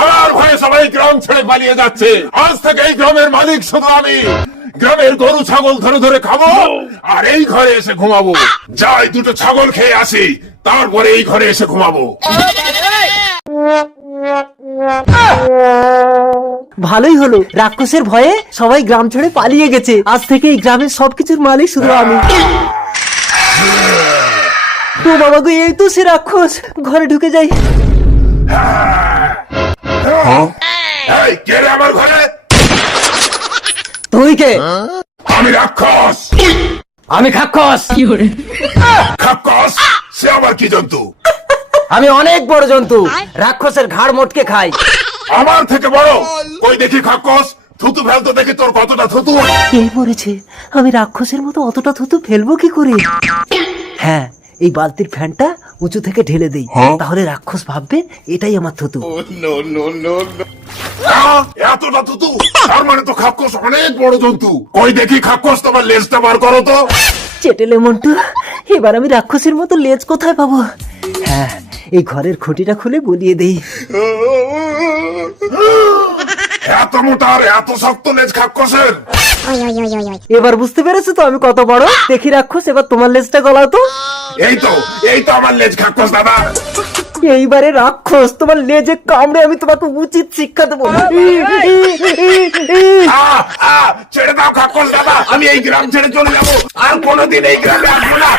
আমার ভয়ে সবাই গ্রাম ছেড়ে পালিয়ে যাচ্ছে। আজ থেকে এই গ্রামের মালিক শুধু আমি। গ্রামের গরু ছাগল ধরে ধরে খাবো আর এই ঘরে এসে ঘুমাবো। যাই দুটো ছাগল খেয়ে আসি, তারপরে এই ঘরে এসে ঘুমাবো। ভালোই হলো, রাক্ষসের ভয়ে সবাই গ্রাম ছেড়ে পালিয়ে গেছে। আজ থেকে এই গ্রামের সবকিছুর মালিক শুধু আমি। তো বাবা গো, এই তো সে রাক্ষস। ঘরে ঢুকে যাই। এই কে রে আমার ঘরে? তুই কে? আমি রাক্ষস। আমি খাক্ষস। খাক্কস সে আবার কি জন্তু? আমি অনেক বড় জন্তু, রাক্ষসের ঘাড় মোটকে খাই। আমার থেকে বড়? ওই দেখি খাক্কস, থুতু ফেলতো দেখি তোর কতটা থুতু। কে মরেছে? আমি রাক্ষসের মতো অতটা থুতু ফেলবো কি করে? হ্যাঁ, এই বালতির ফ্যানটা উঁচু থেকে ঢেলে দেই, তাহলে রাক্ষস ভাববে এটাই আমার থুতু। এতটা থুতু? তার মানে তো খাক্কস অনেক বড় জন্তু। ওই দেখি খাক্কস, তোমার লেজটা বার করো তো। চেটেলে মন্টু, এবার আমি রাক্ষসের মতো লেজ কোথায় পাবো? হ্যাঁ, এই ঘরের খুঁটিটা খুলে গলিয়ে দেই। এত মোটা আর এত শক্ত লেজ খাক্কসের। এবার বুঝতে পেরেছো তো আমি কত বড়? দেখি রাক্ষস, এবার তোমার লেজটা গলাও তো। এই তো আমার লেজ খাক্কস দাদা। এইবারে রাক্ষস, তোমার লেজে কামড়ে আমি তোমাকে উচিত শিক্ষা দেবো। ছেড়ে দাও খাক্কস দাদা, আমি এই গ্রাম ছেড়ে চলে যাবো, আর কোনোদিন এই গ্রামে আসবো না।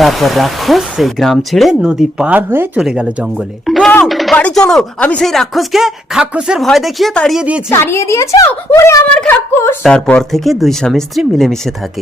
তারপর রাক্ষস সেই গ্রাম ছেড়ে নদী পার হয়ে চলে গেল জঙ্গলে। বাড়ি চলো, আমি সেই রাক্ষসকে খাক্ষসের ভয় দেখিয়ে তাড়িয়ে দিয়েছি। তাড়িয়ে দিয়েছো? ওরে আমার খাক্কুস। তারপর থেকে দুই স্বামী স্ত্রী মিলেমিশে থাকে।